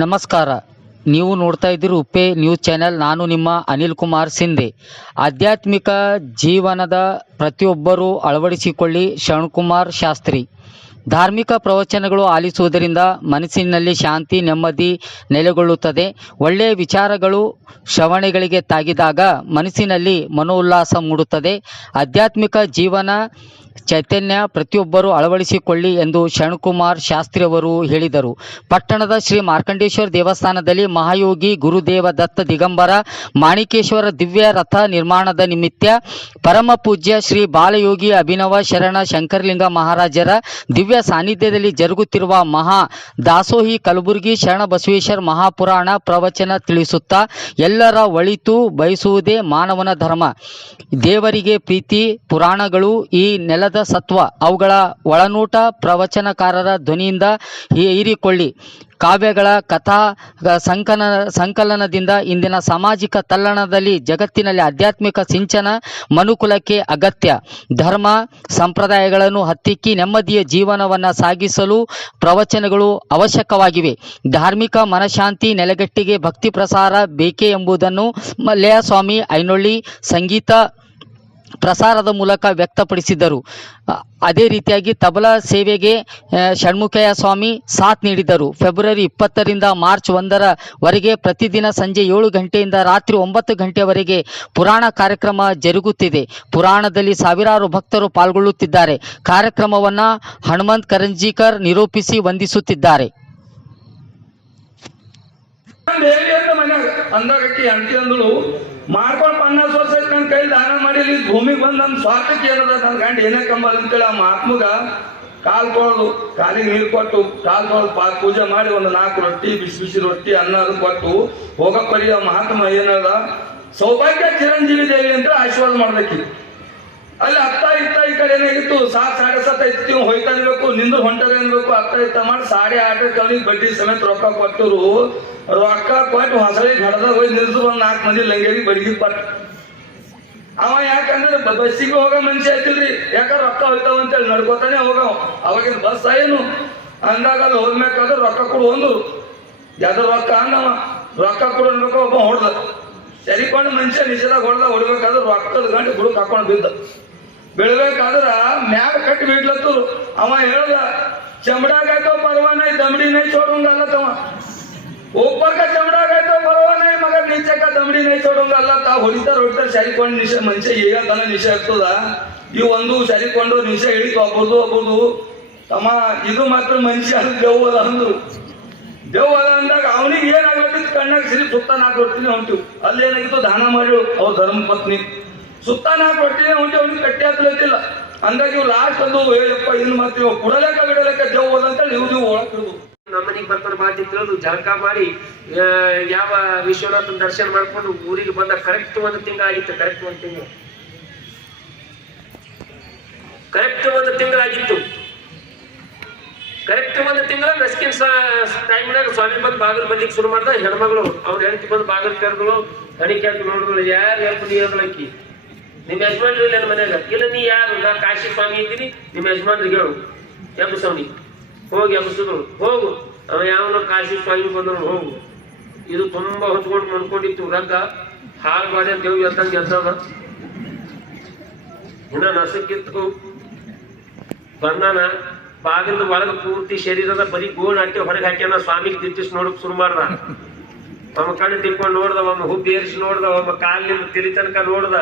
ನಮಸ್ಕಾರ. ನೀವು ನೋಡ್ತಾ ಇದ್ದೀರಿ ಉಪ್ಪೆ ನ್ಯೂಸ್ ಚಾನೆಲ್. ನಾನು ನಿಮ್ಮ ಅನಿಲ್ ಕುಮಾರ್ ಸಿಂಧೆ. ಆಧ್ಯಾತ್ಮಿಕ ಜೀವನದ ಪ್ರತಿಯೊಬ್ಬರೂ ಅಳವಡಿಸಿಕೊಳ್ಳಿ. ಶರಣಕುಮಾರ್ ಶಾಸ್ತ್ರಿ. ಧಾರ್ಮಿಕ ಪ್ರವಚನಗಳು ಆಲಿಸುವುದರಿಂದ ಮನಸ್ಸಿನಲ್ಲಿ ಶಾಂತಿ ನೆಮ್ಮದಿ ನೆಲೆಗೊಳ್ಳುತ್ತದೆ. ಒಳ್ಳೆಯ ವಿಚಾರಗಳು ಶ್ರವಣೆಗಳಿಗೆ ತಾಗಿದಾಗ ಮನಸ್ಸಿನಲ್ಲಿ ಮನೋಲ್ಲಾಸ ಮೂಡುತ್ತದೆ. ಆಧ್ಯಾತ್ಮಿಕ ಜೀವನ ಚೈತನ್ಯ ಪ್ರತಿಯೊಬ್ಬರೂ ಅಳವಡಿಸಿಕೊಳ್ಳಿ ಎಂದು ಶರಣಕುಮಾರ್ ಶಾಸ್ತ್ರಿ ಅವರು ಹೇಳಿದರು. ಪಟ್ಟಣದ ಶ್ರೀ ಮಾರ್ಕಂಡೇಶ್ವರ ದೇವಸ್ಥಾನದಲ್ಲಿ ಮಹಾಯೋಗಿ ಗುರುದೇವ ದತ್ತ ದಿಗಂಬರ ಮಾಣಿಕೇಶ್ವರ ದಿವ್ಯ ರಥ ನಿರ್ಮಾಣದ ನಿಮಿತ್ತ ಪರಮ ಪೂಜ್ಯ ಶ್ರೀ ಬಾಲಯೋಗಿ ಅಭಿನವ ಶರಣ ಶಂಕರಲಿಂಗ ಮಹಾರಾಜರ ದಿವ್ಯ ಸಾನ್ನಿಧ್ಯದಲ್ಲಿ ಜರುಗುತ್ತಿರುವ ಮಹಾ ದಾಸೋಹಿ ಕಲಬುರಗಿ ಶರಣ ಬಸವೇಶ್ವರ ಮಹಾಪುರಾಣ ಪ್ರವಚನ ತಿಳಿಸುತ್ತಾ ಎಲ್ಲರ ಒಳಿತು ಬಯಸುವುದೇ ಮಾನವನ ಧರ್ಮ. ದೇವರಿಗೆ ಪ್ರೀತಿ. ಪುರಾಣಗಳು ಈ ನೆಲದ ಸತ್ವ. ಅವುಗಳ ಒಳನೋಟ ಪ್ರವಚನಕಾರರ ಧ್ವನಿಯಿಂದ ಹೀರಿಕೊಳ್ಳಿ. ಕಾವ್ಯಗಳ ಕಥಾ ಸಂಕಲನದಿಂದ ಇಂದಿನ ಸಾಮಾಜಿಕ ತಲ್ಲಣದಲ್ಲಿ ಜಗತ್ತಿನಲ್ಲಿ ಆಧ್ಯಾತ್ಮಿಕ ಸಿಂಚನ ಮನುಕುಲಕ್ಕೆ ಅಗತ್ಯ. ಧರ್ಮ ಸಂಪ್ರದಾಯಗಳನ್ನು ಹತ್ತಿಕ್ಕಿ ನೆಮ್ಮದಿಯ ಜೀವನವನ್ನು ಸಾಗಿಸಲು ಪ್ರವಚನಗಳು ಅವಶ್ಯಕವಾಗಿವೆ. ಧಾರ್ಮಿಕ ಮನಃಶಾಂತಿ ನೆಲೆಗಟ್ಟಿಗೆ ಭಕ್ತಿ ಪ್ರಸಾರ ಬೇಕೇ ಎಂಬುದನ್ನು ಮಲ್ಲೆಯ ಸ್ವಾಮಿ ಐನೊಳ್ಳಿ ಸಂಗೀತ ಪ್ರಸಾರದ ಮೂಲಕ ವ್ಯಕ್ತಪಡಿಸಿದರು. ಅದೇ ರೀತಿಯಾಗಿ ತಬಲಾ ಸೇವೆಗೆ ಷಣ್ಮುಖಯ್ಯ ಸ್ವಾಮಿ ಸಾಥ್ ನೀಡಿದರು. ಫೆಬ್ರವರಿ 20ರಿಂದ ಮಾರ್ಚ್ 1ರವರೆಗೆ ಪ್ರತಿದಿನ ಸಂಜೆ 7 ಗಂಟೆಯಿಂದ ರಾತ್ರಿ 9 ಗಂಟೆಯವರೆಗೆ ಪುರಾಣ ಕಾರ್ಯಕ್ರಮ ಜರುಗುತ್ತಿದೆ. ಪುರಾಣದಲ್ಲಿ ಸಾವಿರಾರು ಭಕ್ತರು ಪಾಲ್ಗೊಳ್ಳುತ್ತಿದ್ದಾರೆ. ಕಾರ್ಯಕ್ರಮವನ್ನು ಹನುಮಂತ್ ಕರಂಜೀಕರ್ ನಿರೂಪಿಸಿ ವಂದಿಸುತ್ತಿದ್ದಾರೆ. ಮಾಡ್ಕೊಂಡು 50 ವರ್ಷ ನನ್ನ ಕೈ ದಾನ ಮಾಡಿ ಭೂಮಿಗೆ ಬಂದು ನನ್ನ ಸ್ವಾರ್ಥಕ್ಕೆ ಏನದ ನನ್ನ ಗಂಡ ಏನೇ ಕಂಬಲ್ ಅಂತೇಳಿ ಆ ಮಹಾತ್ಮಗ ಕಾಲು ತೊಳೆದು ಕಾಲಿಗೆ ನೀರು ಕೊಟ್ಟು ಕಾಲು ತೊಳೆದು ಪೂಜೆ ಮಾಡಿ ಒಂದು 4 ರೊಟ್ಟಿ ಬಿಸಿ ಬಿಸಿ ರೊಟ್ಟಿ ಅನ್ನ ಅದು ಕೊಟ್ಟು ಹೋಗಪ್ಪರಿ ಆ ಮಹಾತ್ಮ ಏನದ ಸೌಭಾಗ್ಯ ಚಿರಂಜೀವಿ ದೇವಿ ಅಂತ ಆಶೀರ್ವಾದ ಮಾಡ್ಬೇಕಿತ್ತು. ಅಲ್ಲಿ ಅತ್ತ ಇತ್ತ ಈ ಕಡೆ ಏನಾಗಿತ್ತು 7, 7:30 ಇತ್ತು ಹೋಯ್ತಾ ಇರ್ಬೇಕು ನಿಂದು ಹೊಂಟದ ಅನ್ಬೇಕು ಅತ್ತ ಇತ್ತ ಮಾಡಿ 8:30 ಕವನಿಗೆ ಬಡ್ಡಿ ಸಮೇತ ರೊಕ್ಕ ಕೊಟ್ಟರು. ರೊಕ್ಕ ಕೊಟ್ಟು ಹೊಸಳಿಗೆ ಹಡದಾಗ ಹೋಗಿ ನಿಲ್ಸು ಒಂದು 4 ಮಂದಿ ಲಂಗೇರಿ ಬಡಿಗೆ ಕೊಟ್ಟು ಅವ ಯಾಕಂದ್ರೆ ಬಸ್ಸಿಗೆ ಹೋಗೋ ಮನುಷ್ಯ ಐತಿಲ್ರಿ. ಯಾಕಂದ್ರೆ ರೊಕ್ಕ ಹೋಯ್ತಾವ ಅಂತೇಳಿ ನಡ್ಕೋತಾನೆ ಹೋಗವ. ಅವಾಗಿನ ಬಸ್ ಏನು ಅಂದಾಗ ಅಲ್ಲಿ ಹೋಗ್ಬೇಕಾದ್ರೆ ರೊಕ್ಕ ಕೊಡು ಒಂದು ಯಾವ್ದು ರೊಕ್ಕ ಅಂದವ ರೊಕ್ಕ ಕೊಡು ಅನ್ಬೇಕು. ಒಬ್ಬ ಹೊಡ್ದ ಸರಿಕೊಂಡು ಮನುಷ್ಯ ನಿಜದಾಗ ಹೊಡ್ಬೇಕಾದ್ರೆ ರೊಕ್ಕದ ಗಂಟೆ ಬುಡಕ್ ಹಾಕೊಂಡು ಬಿದ್ದ. ಬೀಳ್ಬೇಕಾದ್ರ ಮ್ಯಾಗ ಕಟ್ಟಿ ಬಿಡ್ಲತ್ತರು. ಅವ ಹೇಳ್ದ ಚಮಡಾಗಾಯ್ತೋ ಪರವಾನ ದಮಡಿ ನೈ ಚೋಡಂಗಲ್ಲತ್ತವ. ऊपर का चमड़ा गए तो बरोबर नहीं मगर नीचे का दमड़ी नहीं छोड़ूंगा अल्लाह ता ಹೊಡಿತಾರ ಸರಿಕೊಂಡು ನಿಶೆ ಮನುಷ್ಯ ಈಗ ತನ ನಿಶೆ ಆಗ್ತದ. ಈ ಒಂದು ಸರಿಕೊಂಡು ನಿಶೆ ಹಿಡಿತು ಒಬ್ಬರು ತಮ್ಮ ಇದು ಮಾತ್ರ ಮನುಷ್ಯ ದೆವ್ವ ಅದ ಅಂದ್ರು. ದೆವ್ವ ಅದ ಅಂದಾಗ ಅವನಿಗೆ ಏನಾಗ್ಲತ್ತಿತ್ತು ಕಣ್ಣಾಗ ಸಿರಿ ಸುತ್ತ 4 ರೊಟ್ಟಿನೇ ಹೊಂಟಿವು. ಅಲ್ಲಿ ಏನಾಗಿತ್ತು ದಾನ ಮಾಡಿ ಅವ್ರ ಧರ್ಮ ಪತ್ನಿ ಸುತ್ತ 4 ರೊಟ್ಟಿನೇ ಹೊಂಟಿ ಅವ್ನಿಗೆ ಕಟ್ಟಿ ಹಾಕ್ಲತ್ತಿಲ್ಲ. ಅಂದಾಗ ಇವು ಲಾಸ್ಟ್ ಒಂದು ಹೇಳಪ್ಪ ಇನ್ನು ಮತ್ತೆ ಇವ್ ಕುಡಲೆಕ್ಕ ಬಿಡಲೆಕ್ಕ ದೆವ್ವ ಅದ ಅಂತೇಳಿ ಇವ್ದು ಒಳಗಿಡ್ದು ನಮ್ಮನಿಗೆ ಬರ್ತಾರೆ ಮಾತಿ ತಿಳಿದು ಜಳಕ ಮಾಡಿ ಯಾವ ವಿಶ್ವನಾಥನ ದರ್ಶನ ಮಾಡ್ಕೊಂಡು ಊರಿಗೆ ಬಂದ ಕರೆಕ್ಟ್ 1 ತಿಂಗಳಾಗಿತ್ತು. ಕರೆಕ್ಟ್ 1 ತಿಂಗಳಾಗಿತ್ತು. ಕರೆಕ್ಟ್ 1 ತಿಂಗಳ ನಸ್ಕಿನ್ ಟೈಮ್ನಾಗ ಸ್ವಾಮಿ ಬಂದು ಬಾಗಿಲು ಬರ್ಲಿಕ್ಕೆ ಶುರು ಮಾಡ್ದ. ಹೆಣ್ಮಗಳು ಅವ್ರ ಹೆಂಡತಿ ಬಂದು ಬಾಗಿಲು ಕರೆದಳು. ಹಣಿಕೆ ಹಾಕಿ ನೋಡಿದ್ರು ಯಾರು ಹೇಳ್ತು ನೀ ಅದ್ಲಕ್ಕಿ ನಿಮ್ಮ ಯಜಮಾನ್ರು ಇಲ್ಲ ಮನ್ಯಾಗ. ಇಲ್ಲ ನೀ ಯಾರು? ನಾ ಕಾಶಿ ಸ್ವಾಮಿ ಇದ್ದೀನಿ ನಿಮ್ಮ ಯಜಮಾನ್ರಿಗೆ ಹೇಳು ಎಬ್ಬಸವನಿ ಹೋಗಿ ಎಬ್ಬಸಿದ್ರು. ಹೋಗು ಅವ ಯಾವನ ಕಾಶಿ ಸ್ವಾಮಿ ಬಂದ್ರು ಹೋಗು. ಇದು ತುಂಬಾ ಹೊತ್ಕೊಂಡು ಮನ್ಕೊಂಡಿತ್ತು. ರಗ್ಗ ಹಾಳು ಮಾಡಿ ದೇವ್ ಎದ್ದಂಗೆ ಎದ್ದದ ಇನ್ನ ನಸಕ್ಕಿತ್ತು ಬಂದಾನ. ಬಾಗಿಲು ಒಳಗೆ ಪೂರ್ತಿ ಶರೀರದ ಬರೀ ಗೋಣ್ ಹಾಕಿ ಹೊರಗೆ ಹಾಕ್ಯಾನ. ಸ್ವಾಮಿಗೆ ದಿಟ್ಟಿಸಿ ನೋಡಕ್ ಶುರು ಮಾಡ್ದ. ಒಮ್ಮ ಕಣ್ಣು ತಿಕ್ಕೊಂಡು ನೋಡ್ದ, ಒಮ್ಮ ಹುಬ್ಬಿ ಏರಿಸಿ ನೋಡ್ದ, ಒಮ್ಮ ಕಾಲಿನಿಂದ ತಿಳಿ ತನಕ ನೋಡ್ದ.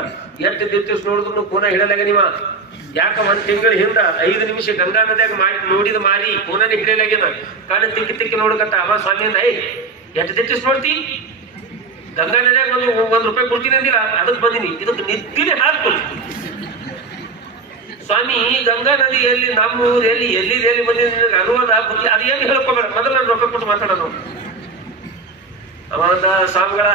ಎಷ್ಟು ದಿಟ್ಟಿಸಿ ನೋಡಿದ್ರು ಕೂನ ಹಿಡಲಾಗ ನೀವ. ಯಾಕ 1 ತಿಂಗಳ ಹಿಂದ 5 ನಿಮಿಷ ಗಂಗಾ ನದಿಯಾಗ ಮಾಡಿ ನೋಡಿದ ಮಾರಿ ಕೂನನೇ ಹಿಡಿಯಲಾಗ್ಯನ. ಕಣ್ಣು ತಿಕ್ಕಿ ನೋಡಕತ್ತ. ಅವ ಸ್ವಾಮಿಯಿಂದ ಎಷ್ಟು ದಿಟ್ಟಿಸಿ ನೋಡ್ತಿ? ಗಂಗಾ ನದಿಯಾಗ ಒಂದು ರೂಪಾಯಿ ಕೊಡ್ತೀನಿ ಅಂದಿಲ್ಲ, ಅದಕ್ಕೆ ಬಂದಿನಿ. ಇದಕ್ಕೆ ನಿದ್ದಿನೇ ಹಾಕ್ತು ಸ್ವಾಮಿ. ಗಂಗಾ ನದಿ ಎಲ್ಲಿ ನಮ್ಮ ಊರು ಎಲ್ಲಿ ಬಂದಿದೆ ಅನುವಾದ ಬುದ್ಧಿ ಅದು ಏನು ಹೇಳ್ಕೋಬೇಡ. ಮೊದಲು ನಾನು ರೊಕ್ಕ ಕೊಟ್ಟು ಮಾತಾಡೋದು. ಅವಂದ ಸ್ವಾಮಿಗಳ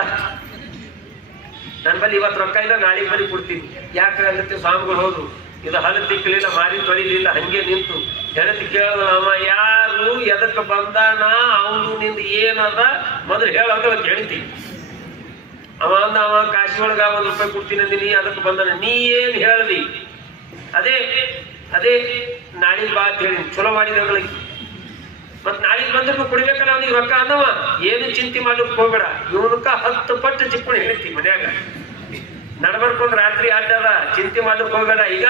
ನನ್ನ ಬಲ್ಲಿ ಇವತ್ತು ರೊಕ್ಕ ಇಲ್ಲ ನಾಳೆಗೆ ಬರೀ ಕೊಡ್ತೀನಿ. ಯಾಕಾಗತ್ತೆ? ಸ್ವಾಮಿಗಳು ಹೋದ್ರು. ಇದು ಹಲ ತಿಕ್ಕಲಿಲ್ಲ ಮಾರಿ ತೊಳಿಲಿಲ್ಲ ಹಂಗೆ ನಿಂತು ಹೆಣತಿ ಕೇಳ ಅವ ಯಾರು ಎದಕ್ಕೆ ಬಂದಾನ ಅವನು ನಿಂದ ಏನದ ಮೊದಲು ಹೇಳೋದ ಹೇಳ್ತಿ. ಅವ ಅಂದ ಅವ ಕಾಶಿ ಒಳಗ 1 ರೂಪಾಯಿ ಕೊಡ್ತೀನಿ ಅಂದಿನಿ ಅದಕ್ಕೆ ಬಂದಾನ. ನೀ ಏನ್ ಹೇಳದಿ? ಅದೇ ನಾಳೆ ಬಾ ಅಂತ ಹೇಳಿ ಚಲೋ ಮಾಡಿದಗಳಿಗೆ ಮತ್ ನಾಳೆಗ್ ಬಂದ್ರು ಕೊಡ್ಬೇಕಲ್ಲ ಅವನಿಗೆ ರೊಕ್ಕ ಅನ್ನವ. ಏನು ಚಿಂತೆ ಮಾಡ್ಲಿಕ್ಕೆ ಹೋಗ್ಬೇಡ, ಇವನಕ್ಕ 10 ಪಟ್ಟು ಚಿಕ್ಕಣಿ ಹೇಳ್ತಿ ಮನ್ಯಾಗ ನಡ್ಬರ್ಕೊಂಡ್ ರಾತ್ರಿ ಅಡ್ಡದ, ಚಿಂತೆ ಮಾಡ್ಲಿಕ್ಕೆ ಹೋಗ್ಬೇಡ. ಈಗ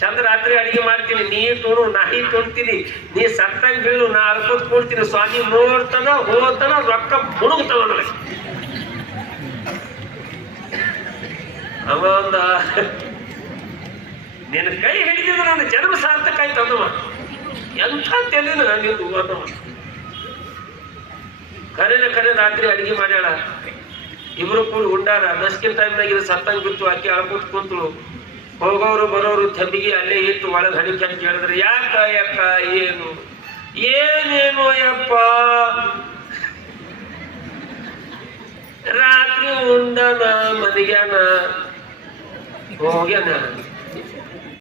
ಚಂದ ರಾತ್ರಿ ಅಡಿಗೆ ಮಾಡ್ತೀನಿ, ನೀ ತುಣು ನಾಯಿ ತುಣ್ತೀನಿ, ನೀ ಸತ್ತಂಗ್ ಬೀಳು, ನಾ ಅಳ್ಕೋತ್ ಕೊಡ್ತೀನಿ, ಸ್ವಾಮಿ ನೋಡ್ತಾನ ಹೋಗ್ತಾನ, ರೊಕ್ಕ ಮುಣುಗ್ತಾವ ನನಗೆ. ಅವ ಒಂದ ನಿನ್ನ ಕೈ ಹಿಡಿದಿದ್ರೆ ನನ್ನ ಜನ್ಮ ಸಾರ್ಥಕ ಆಯ್ತು ಅಂದವ. ಎಂಥ ತೆಲಿನ ನಿಂದು ಅನ್ನವ. ಖರೆ ರಾತ್ರಿ ಅಡಿಗೆ ಮಾಡ್ಯಾಳ, ಇಬ್ರು ಕೂಡ ಉಂಡಾರ. ನಸ್ಕಿನ ಟೈಮ್ನಾಗ ಇದು ಸತ್ತಂಗ್ ಬಿತ್ತು, ಆಕೆ ಅಳ್ಕೋತ್ ಕುಂತಳು. ಹೋಗೋರು ಬರೋರು ತೆಂಬಿಗೆ ಅಲ್ಲೇ ಇಟ್ಟು ಒಳಗೆ ಹಣಿಕೆ ಅಂತ ಹೇಳಿದ್ರೆ, ಯಾಕ ಏನೇನು ಯಪ್ಪ, ರಾತ್ರಿ ಉಂಡನ ಮದಿಗ್ಯಾನ ಹೋಗ್ಯಾನ,